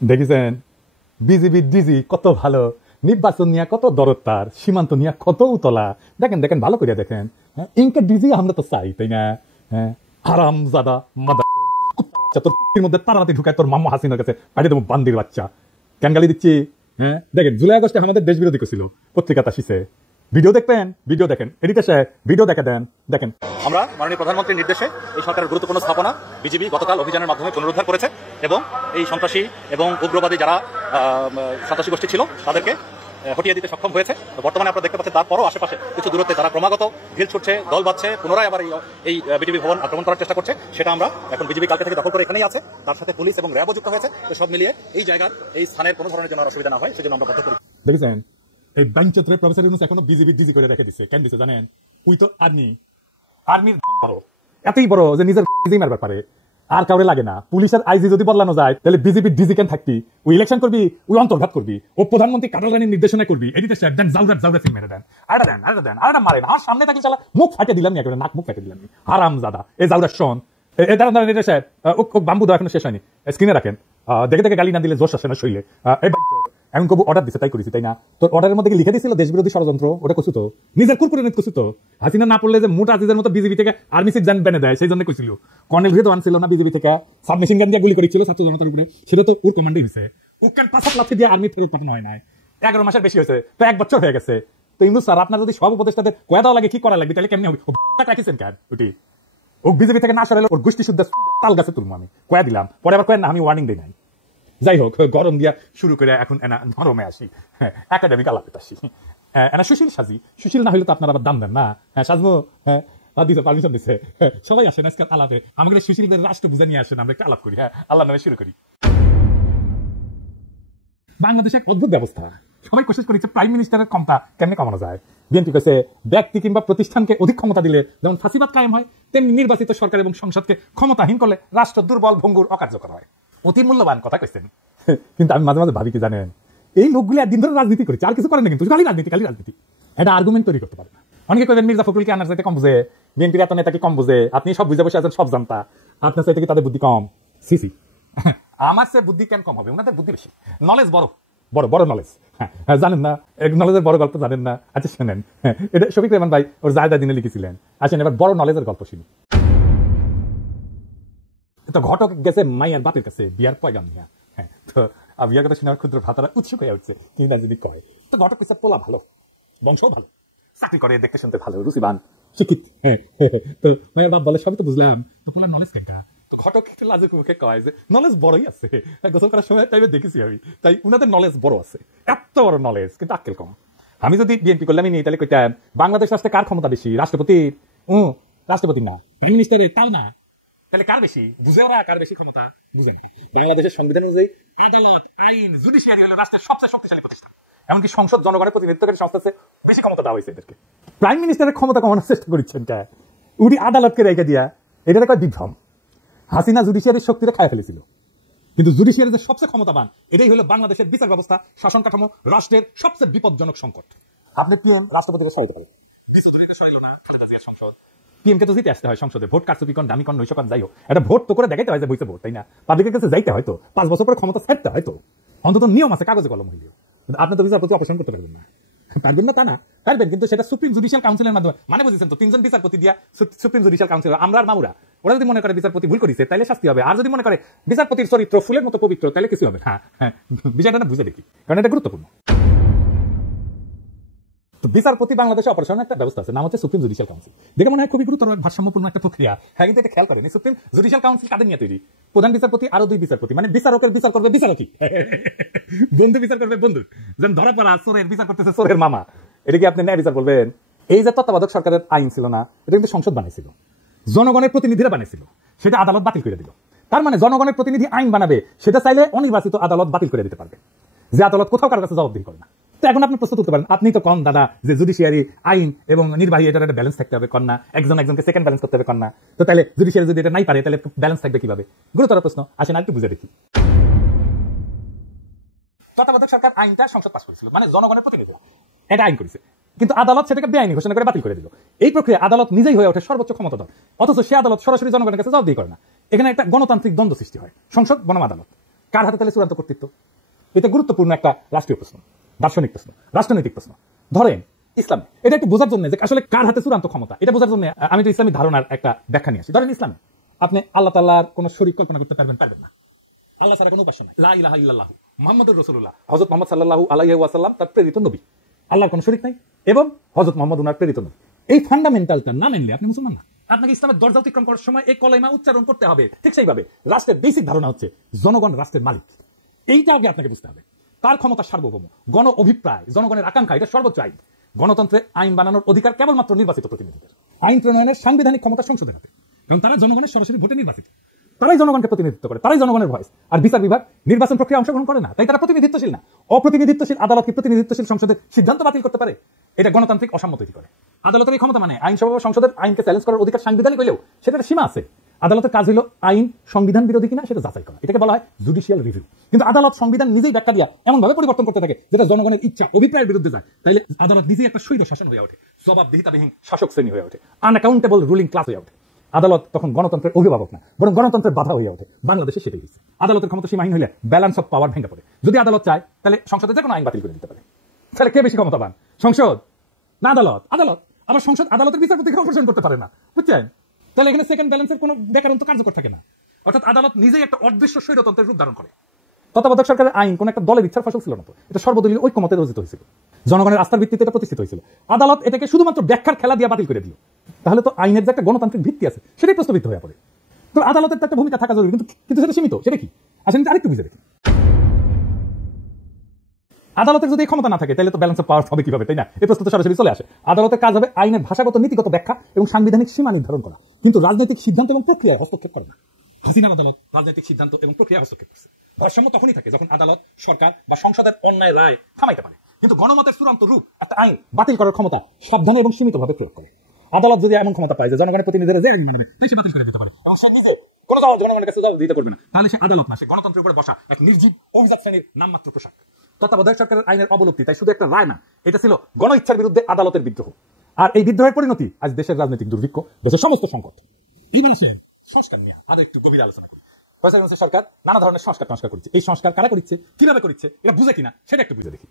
দেখেছেন BGB DG কত ভালো, নির্বাচন নিয়ে কত দরদ, তার সীমান্ত নিয়ে কত উতলা। দেখেন দেখেন ভালো করে দেখেন। ইনকা ডিজি আমরা তো চাই, তাই না? হারাম জাদা মাদার তোর কুটির মধ্যে তাড়াতাড়ি ঢুকায় তোর মাম্মা হাসিনার কাছে পাঠিয়ে দেবো বান্দির বাচ্চা। কেন গালি দিচ্ছি? দেখেন জুলাই আগস্টে আমাদের দেশ বিরোধী করছিল, পত্রিকাটা শিখছে। ভিডিও দেখবেন, ভিডিও দেখেন, এডিটর সাহেব ভিডিও দেখে দেন। দেখেন আমরা মাননীয় প্রধানমন্ত্রীর নির্দেশে এই সরকারের গুরুত্বপূর্ণ স্থাপনা বিজিবি গতকাল অভিযানের মাধ্যমে পুনরুদ্ধার করেছে এবং এই সন্ত্রাসী এবং উগ্রবাদী যারা সন্ত্রাসী গোষ্ঠী ছিল তাদেরকে হটিয়ে দিতে সক্ষম হয়েছে। বর্তমানে আপনারা দেখতে পাচ্ছেন তারপরও আশেপাশে কিছু দূরত্বে তারা ক্রমাগত ঢিল ছুটছে, দল বাঁধছে, পুনরায় আবার এই বিজিবি ভবন আক্রমণ করার চেষ্টা করছে। সেটা আমরা এখন বিজিবি কালকে থেকে দখল করে এখানেই আছে, তার সাথে পুলিশ এবং র্যাবও যুক্ত হয়েছে। তো সব মিলিয়ে এই জায়গার এই স্থানের কোনো ধরনের জন্য অসুবিধা না হয় সেজন্য আমরা বদ্ধ করি। দেখেছেন এই বাঞ্চত্রে প্রফেসর ইউনূস এখনো বিজিবি ডিজি করে রেখে দিচ্ছে। কেন দিচ্ছে জানেন? উই তো আর্মির বড়, এতই বড় যে নিজের নিজেই মারবার পারে, আর কাউরে লাগে না। পুলিশের আইজি যদি বদলানো যায় তাহলে বিজেপির ডিজি কেন থাকতি? ওই ইলেকশন করবি, ওই অন্তর্ঘাত করবি, ও প্রধানমন্ত্রী কাটাল রানীর নির্দেশনা করবি। এডিটর সাহেব দেন জাউরা সিং মেরে দেন, আরেকটা মারেন। আমার সামনে থাকলে চালা মুখ ফাটিয়ে দিলাম, একেবারে নাক মুখ ফাটিয়ে দিলাম। হারাম জাদা এই জাউরা শোন। দাঁড়ান এডিটর সাহেব, ও বাম্বু দেওয়া এখনো শেষ হয়নি, স্ক্রিনে রাখেন। দেখে দেখে গালি না দিলে জোশ আসে না শৈলে। এমন কবু অর্ডার দিছে, তাই করেছি, তাই না? তোর অর্ডারের মধ্যে লিখে দিয়েছিল দেশ বিরোধী ষড়যন্ত্র, ওটা কছু তো নিজের কুরকুরে নিত কছু তো। হাসিনা না পড়লে যে মোটা আজিজের মতো বিজেপি থেকে আর্মি চিফ জান বেনে দেয়, সেই জন্য কইছিল। কর্নেল রেদওয়ান ছিল না বিজেপি থেকে, সাবমেশিন গান দিয়ে গুলি করেছিল ছাত্র জনতার উপরে, সেটা তো ওর কমান্ডে হয়েছে। ওখান 5 লাখ দিয়ে আর্মি ফেরত পাঠানো হয় নাই, 11 মাসের বেশি হয়েছে, তো 1 বছর হয়ে গেছে। তো ইউনূস স্যার, আপনার যদি সব উপদেষ্টাদের কয়া দেওয়া লাগে কি করা লাগবে, তাহলে কেমনি হবে? রাখিছেন কেন ওটি? ও বিজেপি থেকে না সরালে ওর গোষ্ঠী শুদ্ধ তাল গাছে তুলবো আমি, কয়া দিলাম। পরে আবার কয়েন না, আমি ওয়ার্নিং দিই নাই। যাই হোক, গরম দিয়া শুরু করে এখন এনা নরমে আসি, একাডেমিক আলাপে আসি। এনা সুশীল সাজি, সুশীল না হইলে তো আপনার আবার দাম দেন না। সাজবো, দিতে পারমিশন দিচ্ছে, সবাই আসেন আজকাল আলাপে। আমাদের সুশীলদের রাষ্ট্র বুঝে নিয়ে আসেন, আমরা একটা আলাপ করি। আল্লাহ নামে শুরু করি। বাংলাদেশে এক অদ্ভুত ব্যবস্থা, সবাই কোশিশ করেছে প্রাইম মিনিস্টারের ক্ষমতা কেমনে কমানো যায়। বিএনপি কাছে ব্যক্তি কিংবা প্রতিষ্ঠানকে অধিক ক্ষমতা দিলে যেমন ফাঁসিবাদ কায়েম হয়, তেমনি নির্বাচিত সরকার এবং সংসদকে ক্ষমতাহীন করলে রাষ্ট্র দুর্বল, ভঙ্গুর, অকার্যকর হয়। অতি মূল্যবান কথা কইছেন। কিন্তু আমি মাঝে মাঝে ভাবি কি জানেন, এই লোকগুলি একদিন ধরে রাজনীতি করেছে, আর কিছু করেন না, কিন্তু খালি রাজনীতি এটা আর্গুমেন্ট তৈরি করতে পারে না। অনেকে কইবেন মির্জা ফখরুলকে আনার চাইতে কম বুঝে, বিএনপির এত নেতাকে কম বুঝে, আপনি সব বুঝে বসে আছেন, সব জানতা, আপনার চাইতে কি তাদের বুদ্ধি কম? সিসি আমার সে বুদ্ধি কেন কম হবে? ওনাদের বুদ্ধি বেশি, নলেজ বড় বড় বড় নলেজ। জানেন না, নলেজের বড় গল্প জানেন না? আচ্ছা শোনেন, এটা শফিক রেহমান ভাই ওর জায়দা দিনে লিখেছিলেন। আসেন এবার বড় নলেজের গল্প শুনি। তো ঘটক গেছে মাইয়ার বাপের কাছে বিয়ার পয়গাম নিয়ে। তো বিয়ার কথা শুনে আমার ক্ষুদ্র ভাতারা উৎসুক হয়ে উঠছে, তিনি না যদি কয়। তো ঘটক কইছে পোলা ভালো, বংশও ভালো, চাকরি করে, দেখতে শুনতে ভালো, রুচিবান, শিক্ষিত। তো মায়ের বাপ বলে সবই তো বুঝলাম, তো পোলার নলেজ কেনটা? তো ঘটক একটু লাজুক মুখে কয় যে নলেজ বড়ই আছে, গোসল করার সময় টাইমে দেখেছি আমি, তাই উনাদের নলেজ বড় আছে, এত বড় নলেজ, কিন্তু আক্কেল কম। আমি যদি বিএনপি করলাম নি, তাহলে কইতাম বাংলাদেশ রাষ্ট্রে কার ক্ষমতা বেশি? রাষ্ট্রপতির? রাষ্ট্রপতির না। প্রাইম মিনিস্টারের? তাও না। তাহলে কার বেশি? বুঝে ওরা কার বেশি ক্ষমতা? বুঝে না। বাংলাদেশের সংবিধান অনুযায়ী আদালত, আইন, জুডিশিয়ারি হলো রাষ্ট্রের সবচেয়ে শক্তিশালী প্রতিষ্ঠান। এমনকি সংসদ জনগণের প্রতিনিধিত্বকারী সংস্থা বেশি ক্ষমতা দেওয়া হয়েছে এদেরকে। প্রাইম মিনিস্টারের ক্ষমতা কমানোর চেষ্টা করছেন কে? উনি আদালতকে রেখে দিয়া, এটা কয় বিভ্রম। হাসিনা জুডিশিয়ারির শক্তিটা খায় ফেলেছিল, কিন্তু জুডিশিয়ারি যে সবচেয়ে ক্ষমতাবান, এটাই হলো বাংলাদেশের বিচার ব্যবস্থা, শাসন কাঠামো, রাষ্ট্রের সবচেয়ে বিপজ্জনক সংকট। আপনি পিএম রাষ্ট্রপতিকে সরাইতে পারেন, পিএমকে তো জিতে আসতে হয় সংসদে। ভোট কারচুপি কোন, দামি কোন, নৈশ কোন, যাই হোক, একটা ভোট তো করে দেখাইতে হয় যে বইতে ভোট, তাই না? পাবলিকের কাছে যাইতে হয়তো 5 বছর পরে ক্ষমতা ছাড়তে হয়তো, অন্তত নিয়ম আছে, কাগজে কলম হইলেও। আপনি তো বিচারপতি অপসারণ করতে পারবেন না, পারবেন না তা না, পারবেন, কিন্তু সেটা সুপ্রিম জুডিশিয়াল কাউন্সিলের মাধ্যমে। মানে বুঝেছেন তো, 3 জন বিচারপতি দিয়া সুপ্রিম জুডিশিয়াল কাউন্সিল, আমরা আর মামুরা, ওরা যদি মনে করে বিচারপতি ভুল করেছে তাহলে শাস্তি হবে, আর যদি মনে করে বিচারপতির চরিত্র ফুলের মতো পবিত্র তাহলে কিছু হবে। বিষয়টা না বুঝে দেখি, কারণ এটা গুরুত্বপূর্ণ। বিচারপতি বাংলাদেশে অপারেশনের একটা ব্যবস্থা আছে, নাম হচ্ছে সুপ্রিম জুডিশিয়াল কাউন্সিল। দেখে মনে হয় খুবই গুরুতর, ভারসাম্যপূর্ণ একটা প্রক্রিয়া। হ্যাঁ, কিন্তু এটা খেয়াল করেন, সুপ্রিম জুডিশিয়াল কাউন্সিল কাদের নিয়ে তৈরি? প্রধান বিচারপতি আরো 2 বিচারপতি, মানে বিচারকের বিচার করবে বিচারকই, বন্ধু বিচার করবে বন্ধু। যেন ধরা পড়া চোরের বিচার করতেছে চোরের মামা, এটা কি আপনি ন্যায় বিচার বলবেন? এই যে তত্ত্বাবধায়ক সরকারের আইন ছিল না, এটা কিন্তু সংসদ বানাইছিল, জনগণের প্রতিনিধিরা বানাইছিল, সেটা আদালত বাতিল করে দিল। তার মানে জনগণের প্রতিনিধি আইন বানাবে, সেটা চাইলে অনির্বাচিত আদালত বাতিল করে দিতে পারবে, যে আদালত কোথাও কারো কাছে জবাবদিহি করে না। তো এখন আপনি প্রশ্ন তুলতে পারেন, আপনি তো কন দাদা যে জুডিশিয়ারি, আইন এবং নির্বাহী এটার একটা ব্যালেন্স থাকতে হবে, কন্যা একজনকে সেকেন্ড ব্যালেন্স করতে হবে, কন্যা। তো তাহলে জুডিশিয়ারি যদি এটা নাই পারে, তাহলে ব্যালেন্স থাকবে কিভাবে? গুরুতর প্রশ্ন, আসেন আর একটু বুঝে দেখি। তত্ত্বাবধায়ক সরকার আইনটা সংসদ পাস করেছিল, মানে জনগণের প্রতিনিধি এটা আইন করেছে, কিন্তু আদালত সেটাকে বেআইনি ঘোষণা করে বাতিল করে দিল। এই প্রক্রিয়া আদালত নিজেই হয়ে ওঠে সর্বোচ্চ ক্ষমতাধর, অথচ সে আদালত সরাসরি জনগণের কাছে জবাবদিহি করে না। এখানে একটা গণতান্ত্রিক দ্বন্দ্ব সৃষ্টি হয়, সংসদ বনাম আদালত। কার হাতে তাহলে চূড়ান্ত কর্তৃত্ব? এটা গুরুত্বপূর্ণ একটা রাষ্ট্রীয় প্রশ্ন, দার্শনিক প্রশ্ন, রাষ্ট্রনৈতিক প্রশ্ন। ধরেন ইসলাম, এটা একটু বোঝার জন্য যে আসলে কার হাতে চূড়ান্ত ক্ষমতা, এটা বোঝার জন্য আমি তো ইসলামী ধারণার একটা ব্যাখ্যা নিয়ে আসি। ধরেন ইসলামে আপনি আল্লাহ তাআলার কোন শরীক কল্পনা করতে পারবেন না। আল্লাহ ছাড়া কোনো উপাস্য নাই, লা ইলাহা ইল্লাল্লাহু মুহাম্মাদুর রাসূলুল্লাহ, হযরত মুহাম্মদ সাল্লাল্লাহু আলাইহি ওয়াসাল্লাম তার প্রেরিত নবী, আল্লাহর কোনো শরীক নাই এবং হযরত মুহাম্মদ উনার প্রেরিত নবী। এই ফান্ডামেন্টালটা না মানলে আপনি মুসলমান না। আপনাকে ইসলামের দরজা অতিক্রম করার সময় এই কলেমা উচ্চারণ করতে হবে। ঠিক সেইভাবে রাষ্ট্রের বেসিক ধারণা হচ্ছে জনগণ রাষ্ট্রের মালিক, এইটা আগে আপনাকে বুঝতে হবে। তার ক্ষমতা সার্বভৌম, গণ অভিপ্রায়, জনগণের আকাঙ্ক্ষা, এটা সর্বোচ্চ আইন। গণতন্ত্রে আইন বানানোর অধিকার কেবলমাত্র নির্বাচিত প্রতিনিধিদের। আইন প্রণয়নের সাংবিধানিক ক্ষমতা সংসদের হাতে, কারণ তারা জনগণের সরাসরি ভোটে নির্বাচিত, তারাই জনগণকে প্রতিনিধিত্ব করে, তারাই জনগণের ভয়েস। আর বিচার বিভাগ নির্বাচন প্রক্রিয়া অংশগ্রহণ করে না, তাই তারা প্রতিনিধিত্বশীল না। অপ্রতিনিধিত্বশীল আদালত কি প্রতিনিধিত্বশীল সংসদের সিদ্ধান্ত বাতিল করতে পারে? এটা গণতান্ত্রিক অসাম্য তৈরি করে। আদালতের এই ক্ষমতা মানে আইনসভা বা সংসদের আইনকে চ্যালেঞ্জ করার অধিকার সাংবিধানিক হলেও সেটার সীমা আছে। আদালতের কাজ হলো আইন সংবিধান বিরোধী কিনা সেটা যাচাই করা, এটাকে বলা হয় জুডিশিয়াল রিভিউ। কিন্তু আদালত সংবিধান নিজেই ব্যাখ্যা দিয়া এমন ভাবে পরিবর্তন করতে থাকে যেটা জনগণের ইচ্ছা অভিপ্রায়ের বিরুদ্ধে যায়, তাইলে আদালত নিজেই একটা স্বৈর শাসন হয়ে ওঠে, জবাবদিহিতাবিহীন শাসক শ্রেণী হয়ে ওঠে, আনঅ্যাকাউন্টেবল রুলিং ক্লাস হয়ে ওঠে। আদালত তখন গণতন্ত্রের অভিভাবক না, বরং গণতন্ত্রের বাধা হয়ে ওঠে। বাংলাদেশে সেটাই হয়েছে। আদালতের ক্ষমতা সীমাহীন হলে ব্যালেন্স অফ পাওয়ার ভেঙে পড়ে। যদি আদালত চায় তাহলে সংসদে যে কোনো আইন বাতিল করে দিতে পারে। তাহলে কে বেশি ক্ষমতাবান, সংসদ না আদালত? আদালত। আবার সংসদ আদালতের বিচারপতিকে অপসারণ করতে পারে না, বুঝছেন? তাহলে এখানে সেকেন্ড ব্যালেন্সের কোনো ব্যাকরণ তো কার্যকর থাকে না। অর্থাৎ আদালত নিজেই একটা অদৃশ্য স্বৈরতন্ত্রের রূপ ধারণ করে। তত্ত্বাবধায়ক সরকারের আইন কোন একটা দলের ইচ্ছার ফসল ছিল না, এটা সর্বদলীয় ঐক্যমতে রচিত হয়েছিল, জনগণের আস্থার ভিত্তিতে এটা প্রতিষ্ঠিত হয়েছিল। আদালত এটাকে শুধুমাত্র ব্যাখ্যার খেলা দিয়ে বাতিল করে দিল। তাহলে তো আইনের যে একটা গণতান্ত্রিক ভিত্তি আছে সেটাই প্রস্তাবিত হয়ে পড়ে। তো আদালতের একটা ভূমিকা থাকা জরুরি, কিন্তু সেটা সীমিত। সেটা কি আসলে আরেকটু বুঝে দেখি। আদালতের যদি ক্ষমতা না থাকে তাহলে তো ব্যালেন্স অফ পাওয়ার হবে কিভাবে, তাই না? এই প্রশ্ন তো সরাসরি চলে আসে। আদালতের কাজ হবে আইনের ভাষাগত নীতিগত ব্যাখ্যা এবং সাংবিধানিক সীমা নির্ধারণ করা, কিন্তু রাজনৈতিক সিদ্ধান্ত এবং প্রক্রিয়ায় হস্তক্ষেপ করে না। হাসিনার আদালত রাজনৈতিক সিদ্ধান্ত এবং প্রক্রিয়া হস্তক্ষেপ করছে। ভারসাম্য তখনই থাকে যখন আদালত, সরকার বা সংসদের অন্যায় রায় থামাইতে পারে, কিন্তু গণমতের চূড়ান্ত রূপ একটা আইন বাতিল করার ক্ষমতা সাবধানে এবং সীমিতভাবে প্রয়োগ করে। আদালত যদি এমন ক্ষমতা পায় যে জনগণের প্রতিনিধিরা যে আইন মানবে তাই সে বাতিল করে দিতে পারে এবং সে নিজে কোনো জনগণের কাছে জবাব দিতে করবে না, তাহলে সে আদালত না, সে গণতন্ত্রের উপরে বসা এক নির্জীব অভিজাত শ্রেণীর নামমাত্র পোশাক। তত্ত্বাবধায়ক সরকারের আইনের অবলুপ্তি তাই শুধু একটা রায় না, এটা ছিল গণ ইচ্ছার বিরুদ্ধে আদালতের বিদ্রোহ। আর এই বিদ্রোহের পরিণতি আজ দেশের রাজনৈতিক দুর্ভিক্ষ, দেশের সমস্ত সংকট। এইবার আসে সংস্কার নিয়ে আরো একটু গভীর আলোচনা করি। সরকার নানা ধরনের সংস্কার করছে। এই সংস্কার কারা করছে, কিভাবে করছে, এটা বুঝে কিনা সেটা একটু বুঝে দেখি।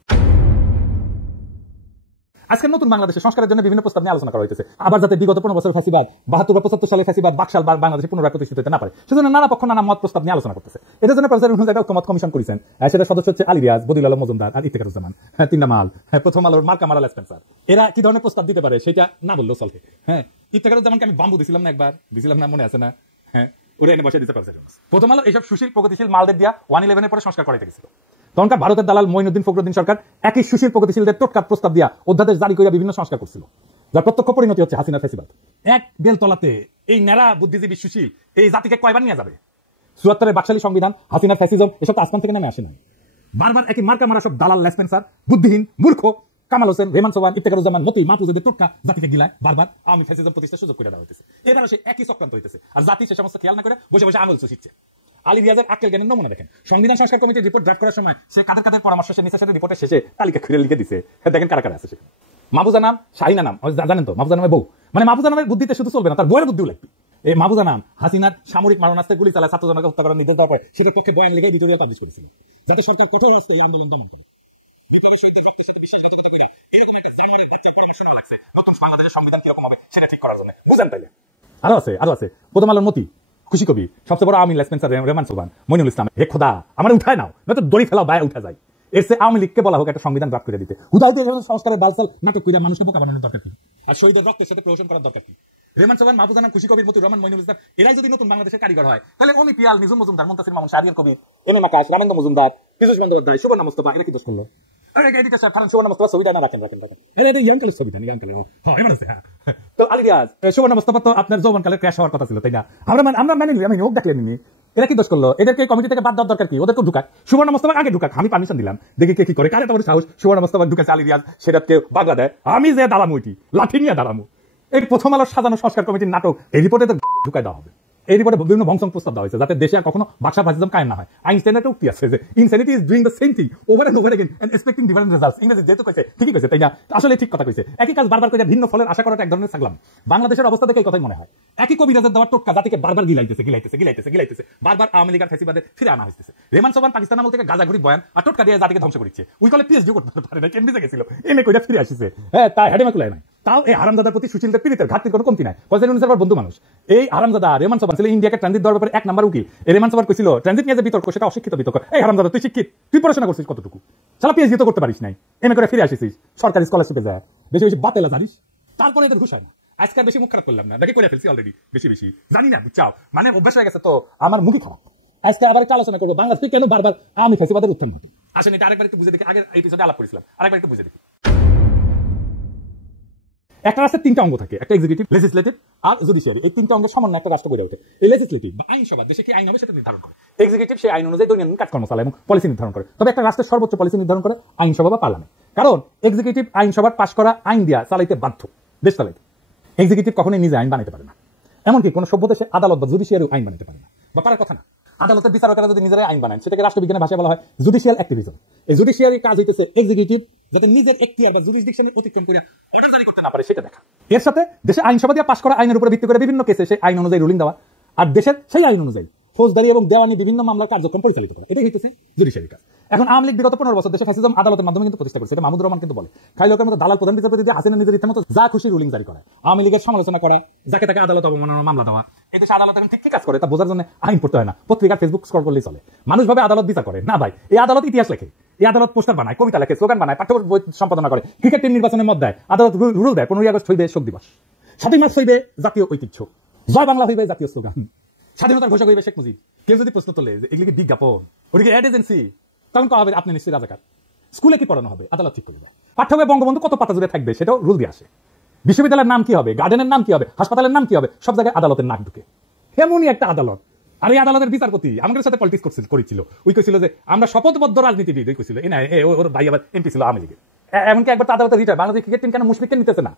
আজকের নতুন বাংলাদেশের সংস্কারের জন্য বিভিন্ন প্রস্তাব নিয়ে আলোচনা করা হয়েছে। আবার যাতে বিগত 15 বছর ফ্যাসিবাদ, 72 বা 75 সালে ফ্যাসিবাদ বাকশাল বাংলাদেশে পুনরায় প্রতিষ্ঠিত হতে না পারে, সেজন্য নানা পক্ষ নানা মত প্রস্তাব নিয়ে আলোচনা করতেছে। এটার জন্য প্রফেসর অনুযায়ী ঐক্যমত কমিশন করেছেন। সেটা সদস্য হচ্ছে আলী রিয়াজ, বদিউল আলম মজুমদার আর ইফতেখারুজ্জামান, তিনটা মাল, প্রথম আলোর মার্কা মারাল স্পেন্সার। এরা কি ধরনের প্রস্তাব দিতে পারে সেটা না বললেও চলে। ইফতেখারুজ্জামানকে আমি বাম্বু দিছিলাম না, একবার দিছিলাম না, মনে আছে না? ওরা এনে বসে দিতে পারছে। প্রথম আলো এইসব সুশীল প্রগতিশীল মালদের দিয়া 111 পরে সংস্কার করাইতে গেছিল। তখনকার ভারতের দালাল মঈনুদ্দিন ফখরুদ্দিন সরকার একই সুশীল প্রগতিশীলদের টোটকার প্রস্তাব দিয়া অধ্যাদেশ জারি করে বিভিন্ন সংস্কার করছিল, যার প্রত্যক্ষ পরিণতি হচ্ছে হাসিনার ফ্যাসিবাদ। এক বেলতলাতে এই ন্যাড়া বুদ্ধিজীবী সুশীল এই জাতিকে কয়বার নিয়ে যাবে? ৭৪ বাকশালী সংবিধান, হাসিনার ফ্যাসিজম, এসব আসমান থেকে নেমে আসে নাই। বারবার একই মার্কা মারা সব দালাল লেসপেন্সার, বুদ্ধিহীন মূর্খ কামাল হোসেন, রেহমান সোবান, ইফতেখারুজ্জামান, মতি, মাহফুজদের টোটকা জাতিকে গিলায় বারবার আওয়ামী ফ্যাসিজম প্রতিষ্ঠার সুযোগ করে দেওয়া হইতেছে। এবার সে একই চক্রান্ত হইতেছে, আর জাতি সে সমস্ত খেয়াল না করে বসে বসে আঙুল চুষিচ্ছে। আলী রিয়াজের আক্কেল জ্ঞানের নমুনা দেখেন। সংবিধান সংস্কার কমিটির রিপোর্ট ড্রাফট করার সময় সে কাদের পরামর্শ সে নিচের সাথে রিপোর্টের শেষে তালিকা খুলে লিখে দিছে। দেখেন কারা কারা আছে সেখানে। মাহফুজা নাম, শাহিনা নাম, জানেন তো মাহফুজা নামের বউ, মানে মাহফুজা নামের বুদ্ধিতে শুধু চলবে না, তার বইয়ের বুদ্ধিও লাগবে। এই মাহফুজা নাম হাসিনার সামরিক মারণাস্ত্রে গুলি চালায় ছাত্রজনকে হত্যা করার নির্দেশ দেওয়ার পর সেটার পক্ষে বয়ান লিখে এডিটোরিয়াল পাবলিশ করেছিল, যাতে সরকার কঠোর হস্তে এই আন্দোলন দমন করে। আরো আছে প্রথম আলোর মতি, খুশি কবি, সবচেয়ে বড় আওয়ামী লেসপেন্সার রেহমান সোবান, মইনুল ইসলাম। হে খোদা, আমার উঠায় নাও, নয়তো দড়ি ফেলাও বায় উঠা যায়। এর চেয়ে আওয়ামী লীগকে বলা হোক একটা সংবিধান ড্রাফট করে দিতে। হুদাইতে সংস্কারের বালসাল নাটক করে মানুষকে বোকা বানানোর দরকার কি? আর শহীদের রক্তের সাথে প্রহসন করার দরকার কি? রেহমান সোবান, মাহফুজা নাম, খুশি কবির, মতিউর রহমান, মইনুল ইসলাম, এরাই যদি নতুন বাংলাদেশের কারিগর হয়, তাহলে অমি পিয়াল, নিজুম মজুমদার, মুনতাসির মামুন, শাহরিয়ার কবির, এম এ আকাশ, রামেন্দ্র মজুমদার, পীযূষ বন্দ্যোপাধ্যায়, সুবর্ণা মোস্তফা, এরা কি দোষ করলো? আপনার যৌবনকালের ক্র্যাশ হওয়ার কথা ছিল, তাই না? আমরা মেনে নিই, আমি হোক ডাকলে নিই। এরা কি দোষ করলো? এদেরকে কমিটি থেকে বাদ দেওয়ার দরকার কি? ওদেরকে ঢুকাক, সুবর্ণা মোস্তফা আগে ঢুকাক, আমি পারমিশন দিলাম, দেখি কে কি করে। কারে তোমার সাহস সুবর্ণা মোস্তফা ঢুকাছে, আলী রিয়াজ সেটাকে বাগলা দেয়, আমি যে দাঁড়ামু, এটি লাঠি নিয়ে দাঁড়ামু। এই প্রথম আলোর সাজানো সংস্কার কমিটির নাটক এই রিপোর্টে তো ঢুকাই দেওয়া হবে। এই রিপোর্টে বিভিন্ন বংশং প্রস্তাব দেওয়া হয়েছে যাতে দেশে আর কখনো ভাষা ফাসিজম কায়েম না হয়। আইনস্টাইনের একটা উক্তি আছে যে insanity is doing the same thing over and over again and expecting different results. ইংরেজি যেহেতু কইছে ঠিকই কইছে, তাই না? আসলে ঠিক কথা কইছে। একই কাজ বারবার করে ভিন্ন ফলের আশা করাটা এক ধরনের ছাগলাম। বাংলাদেশের অবস্থা দেখে এই কথাই মনে হয়। একই কবিরাজের দেওয়া টোটকা জাতিকে বারবার গিলাইতেছে, বারবার আওয়ামী লীগের ফ্যাসিবাদে ফিরে আনা হইতেছে। রেমান সোবান পাকিস্তান আমল থেকে গাজাগুড়ি বয়ান আর টোটকা দিয়ে জাতিকে ধ্বংস করছে। ওই কলে পিএইচডি করতে পারে না, কেমনে গেছিল এমএ কইরা ফিরে আসছে। হ্যাঁ, তাই হেডেমা কুলায় নাই। তাও এই হারামজাদার প্রতি সুশীলদের পীড়িতের ঘাটতির কোনো কমতি নাই। প্রেসিডেন্ট বন্ধু মানুষ এই হারামজাদা রেমান সোবান ছিল ইন্ডিয়াকে ট্রানজিট দেওয়ার ব্যাপারে 1 নাম্বার উকিল। এই রেমান সোবান কইছিল ট্রানজিট নিয়ে যে বিতর্ক সেটা অশিক্ষিত বিতর্ক। এই হারামজাদা তুই শিক্ষিত, তুই পড়াশোনা করছিস কতটুকু? শালা পিএইচডি তো করতে পারিস নাই, এমএ করে ফিরে আসিস সরকারি স্কলারশিপে যায়। বেশি বেশি বাতেলা জানিস, তারপরে তো ঘুষ হয় না। আজকে বেশি মুখ খারাপ করলাম না, দেখে করে ফেলছি অলরেডি বেশি জানি না, বুঝছাও মানে অভ্যাস হয়ে গেছে তো আমার মুখই খারাপ। আজকে আবার একটা আলোচনা করবো বাংলাদেশে কেন বারবার আমি ফ্যাসিবাদের উত্থান ঘটে। আসেন এটা আরেকবার একটু বুঝে দেখি, আগের এপিসোডে আলাপ করেছিলাম, আরেকবার একটু বুঝে দেখি। একটা রাষ্ট্রের 3টা অঙ্গ থাকে, একটা এক্সিকিউটিভ, লেজিসলেটিভ আর জুডিশিয়ারি। এই 3টা অঙ্গের সমন্বয়ে একটা রাষ্ট্র গড়ে ওঠে। এই লেজিসলেটিভ বা আইনসভা দেশে কি আইন হবে সেটা নির্ধারণ করে, এক্সিকিউটিভ সেই আইন অনুযায়ী দৈনন্দিন কাজকর্ম চালায় এবং পলিসি নির্ধারণ করে। তবে একটা রাষ্ট্রের সর্বোচ্চ পলিসি নির্ধারণ করে আইনসভা বা পার্লামেন্ট, কারণ এক্সিকিউটিভ আইনসভার পাশ করা আইন দিয়া চালাইতে বাধ্য, দেশ চালাইতে। এক্সিকিউটিভ কখনোই নিজে আইন বানাতে পারে না, এমনকি কোনো সভ্য দেশে আদালত বা জুডিশিয়ারি আইন বানাতে পারে না, বা পারার কথা না। আদালতের বিচারকেরা যদি নিজেরাই আইন বানায় সেটাকে রাষ্ট্রবিজ্ঞানের ভাষায় বলা হয় জুডিশিয়াল অ্যাক্টিভিজম। এই জুডিশিয়ারি কাজ হইতেছে এক্সিকিউটিভ যাতে নিজের এখতিয়ার বা জুরিসডিকশনে অতিক্রম করে অর্ডার জারি করতে না পারে সেটা দেখা। এর সাথে দেশে আইনসভা দিয়ে পাশ করা আইনের উপর ভিত্তি করে বিভিন্ন কেসে সেই আইন অনুযায়ী রুলিং দেওয়া আর দেশের সেই আইন অনুযায়ী ফৌজদারি এবং দেওয়ানি বিভিন্ন মামলার কার্যক্রম পরিচালিত করা, এটাই হইতেছে জুডিশিয়ারি কাজ। এখন আওয়ামী লীগ বিগত 15 বছর দেশে ফ্যাসিজম আদালতের মাধ্যমে কিন্তু প্রতিষ্ঠা করেছে। এটা মাহমুদুর রহমান কিন্তু বলে খাই লোকের মতো দালাল প্রধান বিচারপতি দিয়ে হাসিনা নিজের ইচ্ছা মতো যা খুশি রুলিং জারি করা, আওয়ামী লীগের সমালোচনা করা, যাকে তাকে আদালত অবমাননার মামলা দেওয়া। এই দেশে আদালত এখন ঠিক কি কাজ করে তা বোঝার জন্য আইন পড়তে হয় না, পত্রিকা ফেসবুক স্ক্রল করলেই চলে। মানুষ ভাবে আদালত বিচার করে না ভাই, এই আদালত ইতিহাস লেখে, এই আদালত পোস্টার বানায়, কবিতা লেখে, স্লোগান বানায়, পাঠ্য বই সম্পাদনা করে, ক্রিকেট টিম নির্বাচনের মত দেয়, আদালত রুল দেয় 15 আগস্ট হইবে শোক দিবস, 7 মার্চ হইবে জাতীয় ঐতিহ্য, জয় বাংলা হইবে জাতীয় স্লোগান, স্বাধীনতার ঘোষক হইবে শেখ মুজিব। কেউ যদি প্রশ্ন তোলে যে এগুলি কি বিজ্ঞাপন, ওদিকে অ্যাড এজেন্সি, তখন কওয়া হবে আপনি নিশ্চয়ই রাজাকার। স্কুলে কি পড়ানো হবে আদালত ঠিক করে দেয়। পাঠ্য বই বঙ্গবন্ধু কত পাতা জুড়ে থাকবে সেটাও রুল দিয়ে আসে। বিশ্ববিদ্যালয়ের নাম কি হবে, গার্ডেনের নাম কি হবে, হাসপাতালের নাম কি হবে, সব জায়গায় আদালতের নাক ঢুকে। এমনই একটা আদালত। আর এই আদালতের বিচারপতি আমাদের সাথে পলিটিক্স করেছিল, ওই কইছিল যে আমরা শপথবদ্ধ রাজনীতিবিদ, ওই কইছিল ওর ভাই আবার এমপি ছিল আওয়ামী লীগের। এমনকি একবার আদালতের রিটায়ার, বাংলাদেশ ক্রিকেট টিম কেন মুশফিককে নিতেছে না,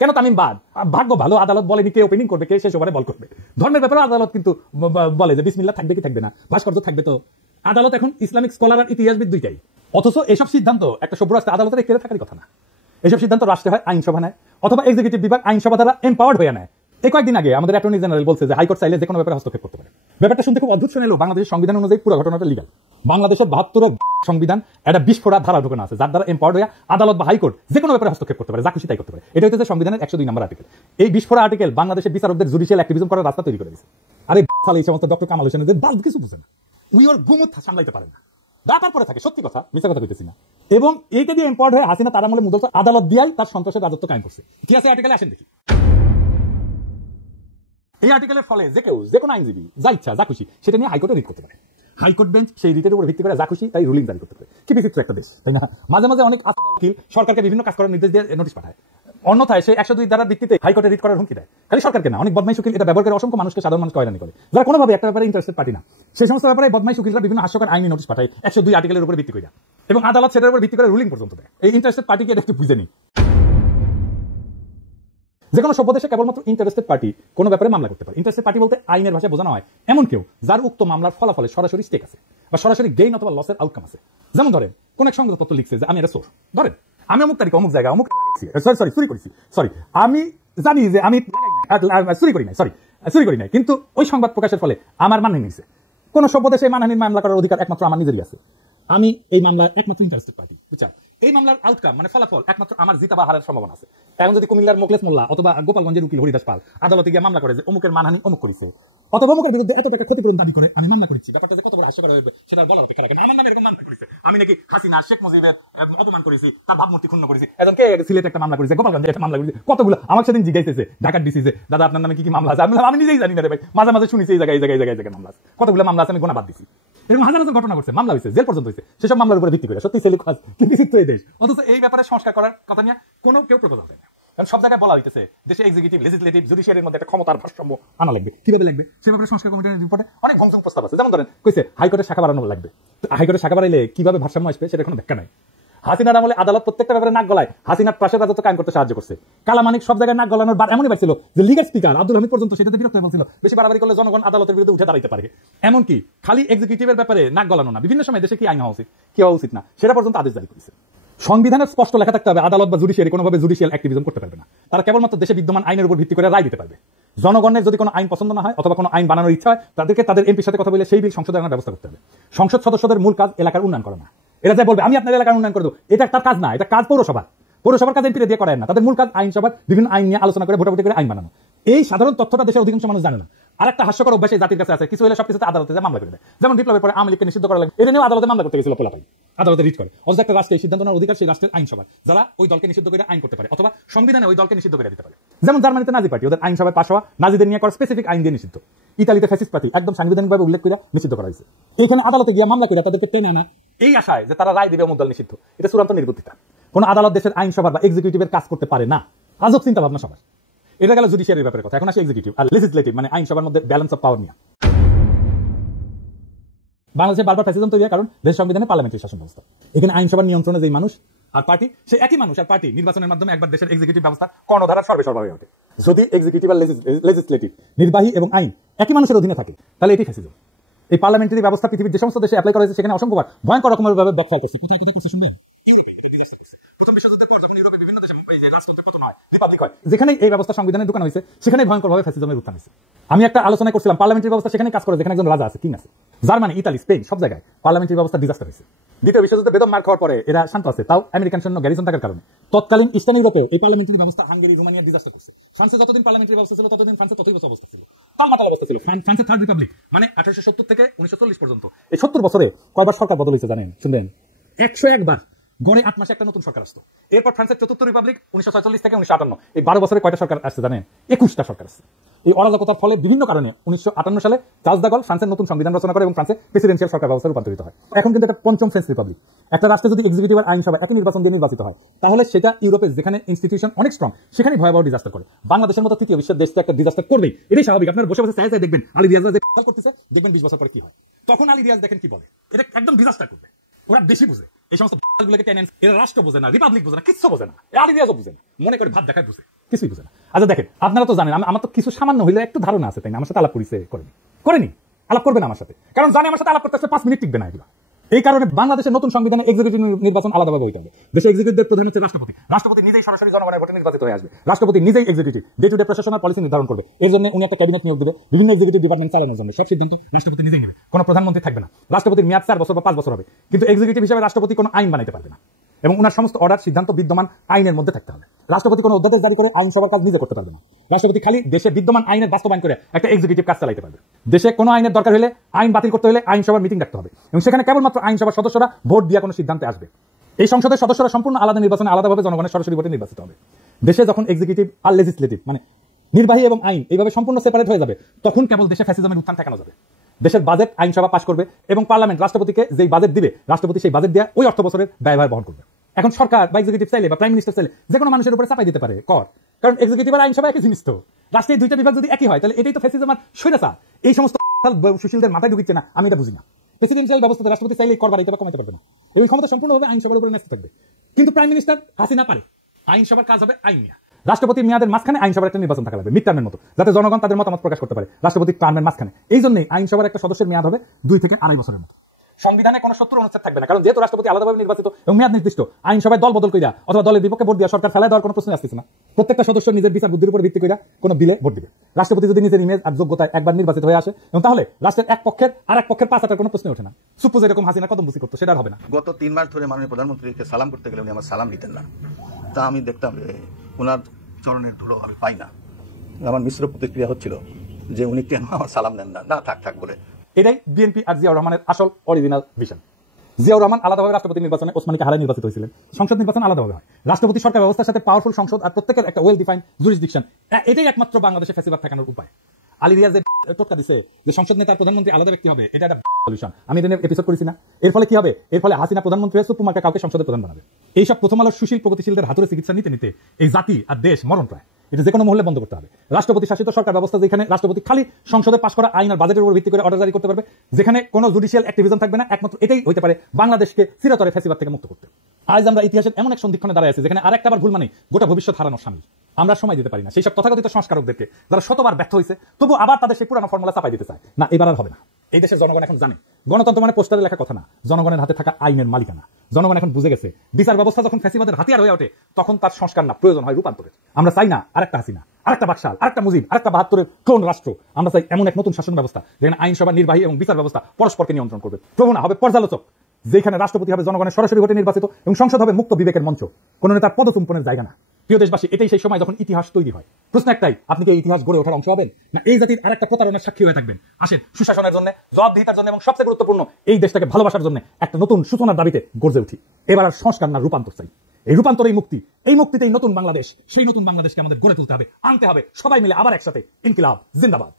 কেন তামিম বাদ? ভাগ্য ভালো আদালত বলেনি কে ওপেনিং করবে, কে শেষ ওভারে বল করবে। ধর্মের ব্যাপারে আদালত কিন্তু বলে যে বিসমিল্লাহ থাকবে কি থাকবে না, ভাস্কর্য থাকবে। তো আদালত এখন ইসলামিক স্কলার আর ইতিহাসবিদ দুইটাই। অথচ এসব সিদ্ধান্ত একটা সভ্য রাষ্ট্রে আদালতের এখতিয়ারে থাকার কথা না। এসব সিদ্ধান্ত রাষ্ট্রে হয় আইনসভা নেয় অথবা এক্সিকিউটিভ বিভাগ আইনসভা দ্বারা এম্পাওয়ার্ড হয়ে নেয়। এই কয়েকদিন আগে আমাদের অ্যাটর্নি জেনারেল বলছে যে হাইকোর্ট চাইলে যে কোনো ব্যাপারে হস্তক্ষেপ করতে পারে। ব্যাপারটা শুনতে খুব অদ্ভুত শোনালেও বাংলাদেশের সংবিধান অনুযায়ী পুরো ঘটনাটা লিগাল। বাংলাদেশের 72 সংবিধান একটা বিস্ফোরা ধারা ঢোকানো আছে, যার দ্বারা এম্পাওয়ার্ড হয়ে আদালত বা হাইকোর্ট যে কোনো ব্যাপারে হস্তক্ষেপ করতে পারে, যা খুশি তাই করতে পারে। এটা হচ্ছে সংবিধানের 102 নম্বর আর্টিকেল। এই বিস্ফোরা আর্টিকেল বাংলাদেশের বিচারকদের জুডিশিয়াল অ্যাক্টিভিজম করার রাস্তা তৈরি করে দিয়েছে। আর এই সমস্ত ডক্টর কামাল হোসেনের বাদ কিছু বুঝে না, উই ওর গুমত সামলাইতে পারে না, ব্যাপার পরে থাকে। সত্যি কথা, মিথ্যা কথা কইতেছি না। এবং এইটা দিয়ে এম্পাওয়ার্ড হয়ে হাসিনা তার আমলে মূলত আদালত দিয়াই তার সন্ত্রাসের রাজত্ব কায়েম করছে। কি আছে আর্টিকেলে আসেন দেখি। এই আর্টিকেলের ফলে যে কেউ যে কোনো আইনজীবী যা ইচ্ছা যা খুশি সেটা নিয়ে হাইকোর্টে রিট করতে পারে। হাইকোর্ট বেঞ্চ সেই রিটের উপর ভিত্তি করে যা খুশি তাই রুলিং জারি করতে পারে। কি বিচিত্র একটা দেশ, তাই না? মাঝে মাঝে অনেক উকিল সরকারকে বিভিন্ন কাজ করার নির্দেশ দিয়ে নোটিশ পাঠায়, অন্যথায় সে 102 ধারার ভিত্তিতে হাইকোর্টে রিট করার হুমকি দেয়। খালি সরকারকে না, অনেক বদমাইশ উকিল এটা ব্যবহার করে অসংখ্য মানুষকে, সাধারণ মানুষকে হয়রানি করে, যারা কোনোভাবে একটা ব্যাপারে ইন্টারেস্টেড পার্টি না। সেই সমস্ত ব্যাপারে বদমাইশ উকিলরা বিভিন্ন হাস্যকর আইনি নোটিশ পাঠায় 102 আর্টিকেলের উপর ভিত্তি করে, এবং আদালত সেটার উপর ভিত্তি করে রুলিং পর্যন্ত দেয়। এই ইন্টারেস্টেড পার্টিকে এটা একটু বুঝে নি। যে কোনো সভ্য দেশে কেবলমাত্র ইন্টারেস্টেড পার্টি কোনো ব্যাপারে মামলা করতে পারে। ইন্টারেস্টেড পার্টি বলতে আইনের ভাষায় বোঝানো হয় এমন কেউ যার উক্ত মামলার ফলাফলে সরাসরি স্টেক আছে বা সরাসরি গেইন অথবা লসের আউটকাম আছে। যেমন ধরেন কোন এক সংবাদপত্র লিখছে যে আমি এটা চোর, ধরেন আমি অমুক তারিখে অমুক জায়গায় অমুক চুরি করেছি, আমি জানি যে আমি চুরি করি নাই, কিন্তু ওই সংবাদ প্রকাশের ফলে আমার মানহানি নিয়েছে। কোন সভ্য দেশে মানহানির মামলা করার অধিকার একমাত্র আমার নিজেরই আছে। আমি এই মামলার একমাত্র ইন্টারেস্টেড পার্টি, বুঝছেন? এই মামলার আউটকাম মানে ফলাফল একমাত্র আমার জিতা বা হারার সম্ভাবনা আছে। এখন যদি কুমিল্লার মোখলেস মোল্লা অথবা গোপালগঞ্জের উকিল হরিদাস পাল আদালতে গিয়ে মামলা করে যে অমুকের মানহানি অমুক করেছে অথবা অমুকের বিরুদ্ধে এত টাকা ক্ষতিপূরণ দাবি করে আমি মামলা করেছি, ব্যাপারটা যে কত বড় হাস্যকর হবে সেটা বলার অপেক্ষা রাখে না। আমার নামে এরকম মামলা করেছে, আমি নাকি হাসিনা শেখ মুজিবের অপমান করেছি, তার ভাবমূর্তি ক্ষুণ্ণ করেছি, এজনকে সিলেটে একটা মামলা করেছে, গোপালগঞ্জে একটা মামলা করেছে, কতগুলো। আমার সেদিন জিজ্ঞাসা ঢাকার ডিসি যে দাদা আপনার নামে কি কি মামলা আছে, আমি নিজেই জানি না রে ভাই, মাঝে মাঝে শুনেছি এই জায়গায় মামলা আছে, কতগুলো মামলা আছে আমি গোনা বাদ দিছি। এরকম হাজার হাজার ঘটনা ঘটছে, মামলা হয়েছে, জেল পর্যন্ত হয়েছে, সেসব মামলার উপরে ভিত্তি করে। সত্যি সেলিক কি বিচিত্র এই দেশ। অথচ এই ব্যাপারে সংস্কার করার কথা নিয়ে কোনো কেউ প্রপোজাল দেয় না। কারণ সব জায়গায় বলা হইতেছে দেশে এক্সিকিউটিভ লেজিসলেটিভ জুডিশিয়ারির মধ্যে একটা ক্ষমতার ভারসাম্য আনা লাগবে। কিভাবে লাগবে সে ব্যাপারে সংস্কার কমিটির রিপোর্টে অনেক ভংসং প্রস্তাব আছে। যেমন ধরেন কইছে হাইকোর্টের শাখা বাড়ানো লাগবে, হাইকোর্টের শাখা বাড়াইলে কিভাবে ভারসাম্য আসবে সেটা কোনো ব্যাখ্যা নাই। হাসিনার আমলে আদালত প্রত্যেকটা ব্যাপারে নাক গলায় হাসিনার পাশে রাজত্ব কায়েম করতে সাহায্য করছে। কালামানিক সব জায়গায় নাক গলানোর বার এমনই পাইছিল যে লিগের স্পিকার আব্দুল হামিদ পর্যন্ত সেটাতে বিরক্ত হয়ে বলছিল বেশি বাড়াবাড়ি করলে জনগণ আদালতের বিরুদ্ধে উঠে দাঁড়াইতে পারে। এমনকি খালি এক্সিকিউটিভের ব্যাপারে নাক গলানো না, বিভিন্ন সময় দেশে কি আইন হওয়া উচিত কি হওয়া উচিত না সেটা পর্যন্ত আদেশ জারি করেছে। সংবিধানের স্পষ্ট লেখা থাকতে হবে আদালত বা জুডিশিয়ারি কোনোভাবে জুডিশিয়াল অ্যাক্টিভিজম করতে পারবে না। তারা কেবলমাত্র দেশে বিদ্যমান আইনের উপর ভিত্তি করে রায় দিতে পারবে। জনগণের যদি কোনো আইন পছন্দ না হয় অথবা কোনো আইন বানানোর ইচ্ছা হয় তাদেরকে তাদের এমপির সাথে কথা বলে সেই বিল সংসদে আনার ব্যবস্থা করতে হবে। সংসদ সদস্যদের মূল কাজ এলাকার উন্নয়ন করা না। এরা যা বলবে আমি আপনার এলাকার উন্নয়ন করে দেবো, এটা তার কাজ না, এটা কাজ পৌরসভার কাজ এমপিরে দিয়ে করায় না। তাদের মূল কাজ আইনসভার বিভিন্ন আইন নিয়ে আলোচনা করে ভোটাভুটি করে আইন বানানো। এই সাধারণ তথ্যটা দেশের অধিকাংশ মানুষ জানে না। আর একটা হাস্যকর অভ্যাস এই জাতির কাছে আছে, কিছু হলে সবকিছুতে আদালতে মামলা করে দেয়। যেমন বিপ্লবের পরে আওয়ামী লীগকে নিষিদ্ধ করা লাগে, এটা নিয়েও আদালতে মামলা করতে গেছিল পোলাপাই, আদালতে রিট করে। অথচ একটা রাষ্ট্রের সিদ্ধান্ত নেওয়ার অধিকার সেই রাষ্ট্রের আইনসভা, যারা ওই দলকে নিষিদ্ধ করে আইন করতে পারে অথবা সংবিধানে ওই দলকে নিষিদ্ধ করে দিতে পারে। যেমন জার্মানিতে নাজি পার্টি, ওদের আইনসভায় পাশ হওয়া নাজিদের নিয়ে করা স্পেসিফিক আইন দিয়ে নিষিদ্ধ। ইতালিতে ফ্যাসিস্ট পার্টি একদম সাংবিধানিকভাবে উল্লেখ করে নিষিদ্ধ করা হয়েছে। এখানে আদালতে গিয়ে মামলা করে তাদেরকে টেনে আনা এই আশায় যে তারা রায় দিবে অমুক দল নিষিদ্ধ, এটা চূড়ান্ত নির্বুদ্ধিতা। কোন আদালত দেশের আইনসভা বা এক্সিকিউটিভের কাজ করতে পারে না। আজব চিন্তা ভাবনা সবার। এটা গেল জুডিশিয়ারির ব্যাপারে কথা। এখন আসে এক্সিকিউটিভ আর লেজিসলেটিভ মানে আইনসভার মধ্যে ব্যালেন্স অফ পাওয়ার নিয়ে। বাংলাদেশে বারবার ফ্যাসিজম তৈরি হয় কারণ দেশ সংবিধানে পার্লামেন্টারি শাসন ব্যবস্থা। এখানে আইনসভার নিয়ন্ত্রণে যেই মানুষ আর পার্টি, সেই একই মানুষ আর পার্টি নির্বাচনের মাধ্যমে একবার দেশের এক্সিকিউটিভ ব্যবস্থা কর্ণধারা সর্বসর্বা হয়ে ওঠে। যদি এক্সিকিউটিভ আর লেজিসলেটিভ নির্বাহী এবং আইন একই মানুষের অধীনে থাকে তাহলে এটি ফ্যাসিজম। এই পার্লামেন্টারি ব্যবস্থা পৃথিবীর যে সমস্ত দেশে অ্যাপ্লাই করা হয়েছে সেখানে অসংখ্যবার ভয়ঙ্কর রকমের ভাবে দখল করছে। কোথায় কোথায় করছে শুনবেন? প্রথম বিশ্বযুদ্ধের পর যখন ইউরোপে বিভিন্ন দেশে এই যে রাষ্ট্রযন্ত্রের পতন হয়, রিপাবলিক হয়, যেখানে এই ব্যবস্থা সংবিধানে ঢুকানো হয়েছে সেখানে ভয়ঙ্করভাবে ফ্যাসিজমের উত্থান হয়েছে। আমি একটা আলোচনা করছিলাম পার্লামেন্টারি ব্যবস্থা সেখানে কাজ করে যেখানে একজন রাজা আছে, কিং আছে। জার্মানি, ইতালি, স্পেন সব জায়গায় পার্লামেন্টারি ব্যবস্থা ডিজাস্টার হয়েছে। দ্বিতীয় বিশ্বযুদ্ধে বেদম মার খাওয়ার পরে এরা শান্ত আছে, তাও আমেরিকান সৈন্য গ্যারিসন থাকার কারণে। তৎকালীন ইস্টার্ন ইউরোপেও এই পার্লামেন্টারি ব্যবস্থা হাঙ্গেরি, রোমানিয়া ডিজাস্টার করছে। ফ্রান্সে যতদিন পার্লামেন্টারি ব্যবস্থা ছিল ততদিন ফ্রান্সে ততই অবস্থা ছিল, তালমাটাল অবস্থা ছিল। ফ্রান্সের থার্ড রিপাবলিক মানে 1870 থেকে 1940 পর্যন্ত এই 70 বছরে কয়বার সরকার বদল হয়েছে জানেন? শুনবেন, 101 বার। গড়ে 8 মাসে একটা নতুন সরকার আসতো। এরপর ফ্রান্সের চতুর্থ রিপাবলিক 1946 থেকে 1958, এই 12 বছরে কয়টা সরকার আসছে জানেন? 21টা সরকার আসছে। এই অরাজকতার ফলে বিভিন্ন কারণে 1958 সালে চার্লস দ্য গল ফ্রান্সের নতুন সংবিধান রচনা করে এবং ফ্রান্সে প্রেসিডেন্সিয়াল সরকার ব্যবস্থা রূপান্তরিত হয়। এখন কিন্তু এটা পঞ্চম ফ্রেঞ্চ রিপাবলিক। একটা রাষ্ট্রে যদি এক্সিকিউটিভ আর আইনসভা একই নির্বাচন দিয়ে নির্বাচিত হয় তাহলে সেটা ইউরোপের যেখানে ইনস্টিটিউশন অনেক স্ট্রং সেখানে ভয়াবহ ডিজাস্টার করে। বাংলাদেশের মতো তৃতীয় বিশ্বের দেশটা একটা ডিজাস্টার করবেই, এটাই স্বাভাবিক। আপনার বসে বসে চাই দেখবেন আলী রিয়াজ যে করতেছে, দেখবেন 20 বছর পরে কি হয়। তখন আলী রিয়াজ দেখেন কি বলে, এটা একদম ডিজাস্টার করবে। ওরা বেশি বুঝে এই সমস্ত গুলোকে টেনেন্স, এরা রাষ্ট্র বোঝে না, রিপাবলিক বোঝে না, কিছু বোঝে না, আলী রিয়াজও বুঝে না, মনে করে ভাত দেখায় বুঝে, কিছুই বুঝে না। আচ্ছা দেখেন, আপনারা তো জানেন আমার তো কিছু সামান্য হইলে একটু ধারণা আছে, তাই না? আমার সাথে আলাপ করেছে, করেনি, আলাপ করবে না আমার সাথে, কারণ জানে আমার সাথে আলাপ করতে 5 মিনিট টিকবে না এগুলো। এই কারণে বাংলাদেশের নতুন সংবিধানে এক্সিকিউটিভ নির্বাচন আলাদাভাবে হইতে হবে। দেশে এক্সিকিউটিভের প্রধান হচ্ছে রাষ্ট্রপতি। রাষ্ট্রপতি নিজেই সরাসরি জনগণের ভোটে নির্বাচিত হয়ে আসবে। রাষ্ট্রপতি নিজেই এক্সিকিউটিভ, ডে টু ডে প্রশাসনের পলিসি নির্ধারণ করবে। এর জন্য উনি একটা ক্যাবিনেট নিয়োগ দেবে বিভিন্ন এক্সিকিউটিভ ডিপার্টমেন্ট চালানোর জন্য। সব সিদ্ধান্ত রাষ্ট্রপতি নিজেই নেবে, কোনো প্রধানমন্ত্রী থাকবে না। রাষ্ট্রপতির মেয়াদ 4 বছর বা 5 বছর হবে, কিন্তু এক্সিকিউটিভ হিসেবে রাষ্ট্রপতি কোনো আইন বানাইতে পারবে না এবং উনার সমস্ত অর্ডার সিদ্ধান্ত বিদ্যমান আইনের মধ্যে থাকতে হবে। রাষ্ট্রপতি কোনো অধ্যাদেশ জারি করে আইনসভার কাজ নিজে করতে পারবে না। রাষ্ট্রপতি খালি দেশে বিদ্যমান আইনের বাস্তবায়ন করে একটা এক্সিকিউটিভ কাজ চালাইতে পারবে। দেশে কোনো আইনের দরকার হলে, আইন বাতিল করতে হলে আইনসভার মিটিং ডাকতে হবে এবং সেখানে কেবলমাত্র আইনসভার সদস্যরা ভোট দিয়ে কোনো সিদ্ধান্তে আসবে। এই সংসদের সদস্যরা সম্পূর্ণ আলাদা নির্বাচনে আলাদাভাবে জনগণের সরাসরি ভোটে নির্বাচিত হবে। দেশে যখন এক্সিকিউটিভ আর লেজিসলেটিভ মানে নির্বাহী এবং আইন এইভাবে সম্পূর্ণ সেপারেট হয়ে যাবে তখন কেবল দেশে ফ্যাসিজমের উত্থান ঠেকানো যাবে। দেশের বাজেট আইনসভা পাশ করবে এবং পার্লামেন্ট রাষ্ট্রপতিকে যেই বাজেট দিবে রাষ্ট্রপতি সেই বাজেট দিয়ে ওই অর্থ বছরের ব্যয়ভার বহন করবে। এখন সরকার বা এক্সিকিউটিভ চাইলে বা প্রাইম মিনিস্টার চাইলে যে কোনো মানুষের উপরে চাপাই দিতে পারে কর, কারণ এক্সিকিউটিভ আর আইনসভা একই জিনিস। তো রাষ্ট্রের দুইটা বিভাগ যদি একই হয় তাহলে এটাই তো ফ্যাসিজম আর স্বৈরাচার। এই সমস্ত সুশীলদের মাথায় ঢুকিচ্ছে না, আমি এটা বুঝি না। প্রেসিডেন্সিয়াল ব্যবস্থাতে রাষ্ট্রপতি চাইলে কর বাড়াইতে বা কমাতে পারবে না, এই ক্ষমতা সম্পূর্ণভাবে আইনসভার উপরে ন্যস্ত থাকবে। কিন্তু প্রাইম মিনিস্টার হাসিনা পারে, আইনসভার কাজ হবে আইন নিয়ে। রাষ্ট্রপতির মেয়াদের মাঝখানে আইনসভার একটা নির্বাচন থাকা লাগবে মিড টার্মের মতো, যাতে জনগণ তাদের মতামত প্রকাশ করতে পারে রাষ্ট্রপতির টার্মের মাঝখানে। এই জন্যই আইনসভার একটা সদস্যের মেয়াদ হবে 2 থেকে 2.5 বছরের মতো। সংবিধানে কোনো 70 অনুচ্ছেদ থাকবে না, কারণ যেহেতু রাষ্ট্রপতি আলাদাভাবে নির্বাচিত এবং মেয়াদ নির্দিষ্ট, আইনসভায় দল বদল কইরা অথবা দলের বিপক্ষে ভোট দেওয়া সরকার ফেলায় দেওয়ার কোনো প্রশ্ন আসছে না। প্রত্যেকটা সদস্য নিজের বিচার বুদ্ধির উপর ভিত্তি কইরা কোনো বিলে ভোট দিবে। রাষ্ট্রপতি যদি নিজের ইমেজ আর যোগ্যতায় একবার নির্বাচিত হয়ে আসে এবং তাহলে রাষ্ট্রের এক পক্ষের আর এক পক্ষের পাঁচাটার কোনো প্রশ্ন ওঠে না। সুপ্পোজ এরকম হাসিনা কদম বুঝি করতো, সেটা হবে না। গত 3 মাস ধরে মাননীয় প্রধানমন্ত্রীকে সালাম করতে গেলে উনি আমার সালাম দিতেন না। তা আমি দেখতাম ওনার চরণের ধুলো আমি পাই না। আমার মিশ্র প্রতিক্রিয়া হচ্ছিল যে উনি কেন আমার সালাম নেন না, থাক বলে। এটাই বিএনপি আর জিয়াউর রহমানের আসল অরিজিনাল ভিশন। জিয়াউর রহমান আলাদাভাবে রাষ্ট্রপতি নির্বাচনে ওসমানীকে হারায় নির্বাচিত হয়েছিলেন, সংসদ নির্বাচন আলাদাভাবে হয়। রাষ্ট্রপতি সরকার ব্যবস্থার সাথে পাওয়ারফুল সংসদ আর প্রত্যেকের একটা ওয়েল ডিফাইন্ড জুরিসডিকশন, এটাই একমাত্র বাংলাদেশে ফ্যাসিবাদ ঠেকানোর উপায়। আলী রিয়াজ যে টোটকা দিছে যে সংসদ নেতার প্রধানমন্ত্রী আলাদা ব্যক্তি হবে, এটা একটা সলিউশন। আমি এটা নিয়ে এপিসোড করেছি না। এর ফলে কি হবে? এর ফলে হাসিনা প্রধানমন্ত্রী হয়ে সুপ্রিমোকে কাউকে সংসদের প্রধান বানাবে। এইসব প্রথম আলোর সুশীল প্রগতিশীলদের হাতুড়ে চিকিৎসা নিতে নিতে এই জাতি আর দেশ মরণ প্রায়। এটা যে কোনো মহলে বন্ধ করতে হবে। রাষ্ট্রপতি শাসিত সরকার ব্যবস্থা, যেখানে রাষ্ট্রপতি খালি সংসদে পাশ করা আইন আর বাজেটের উপর ভিত্তি করে অর্ডার জারি করতে পারবে, যেখানে কোনো জুডিশিয়াল অ্যাক্টিভিজম থাকবে না, একমাত্র এটাই হতে পারে বাংলাদেশকে চিরতরে ফ্যাসিবাদ থেকে মুক্ত করতে। আজ আমরা ইতিহাসের এমন এক সন্ধিক্ষণে দাঁড়ায় আছি যেখানে আরেকটা বার ভুল মানে গোটা ভবিষ্যৎ হারানোর সামিল। আমরা সময় দিতে পারি না সেই সব তথাকথিত সংস্কারকদেরকে যারা শতবার ব্যর্থ হয়েছে, তবু আবার তাদের সেই পুরানো ফর্মুলা চাপাই দিতে চায়। না, এবার আর হবে না। এই দেশের জনগণ এখন জানে গণতন্ত্র মানে পোস্টারে লেখা কথা না, জনগণের হাতে থাকা আইনের মালিকানা। জনগণ এখন বুঝে গেছে বিচার ব্যবস্থা যখন ফ্যাসিবাদের হাতিয়ার হয়ে ওঠে, তখন তার সংস্কার না, প্রয়োজন হয় রূপান্তরের। আমরা চাই না আরেকটা হাসিনা, আরেকটা বাকশাল, আরেকটা মুজিব, আরেকটা ৭২-এর ক্লোন রাষ্ট্র। আমরা চাই এমন এক নতুন শাসন ব্যবস্থা যেখানে আইনসভা, নির্বাহী এবং বিচার ব্যবস্থা পরস্পরকে নিয়ন্ত্রণ করবে। প্রভু না হবে পর্যালোচক, যেখানে রাষ্ট্রপতি হবে জনগণের সরাসরি ভোটে নির্বাচিত এবং সংসদ হবে মুক্ত বিবেকের মঞ্চ, কোন নেতার পদচুম্বনের জায়গা না। প্রিয় দেশবাসী, এটাই সেই সময় যখন ইতিহাস তৈরি হয়। প্রশ্ন একটাই, আপনি কি এই ইতিহাস গড়ে ওঠার অংশ হবেন, না এই জাতির আরেকটা প্রতারণার সাক্ষী হয়ে থাকবেন? আসেন, সুশাসনের জন্য, জবাবদিহিতার জন্য এবং সবচেয়ে গুরুত্বপূর্ণ এই দেশটাকে ভালোবাসার জন্য একটা নতুন সূচনার দাবিতে গর্জে উঠি। এবার আর সংস্কার না, রূপান্তর চাই। এই রূপান্তরেই মুক্তি, এই মুক্তিতেই নতুন বাংলাদেশ। সেই নতুন বাংলাদেশকে আমাদের গড়ে তুলতে হবে, আনতে হবে, সবাই মিলে আবার একসাথে। ইনকিলাব জিন্দাবাদ।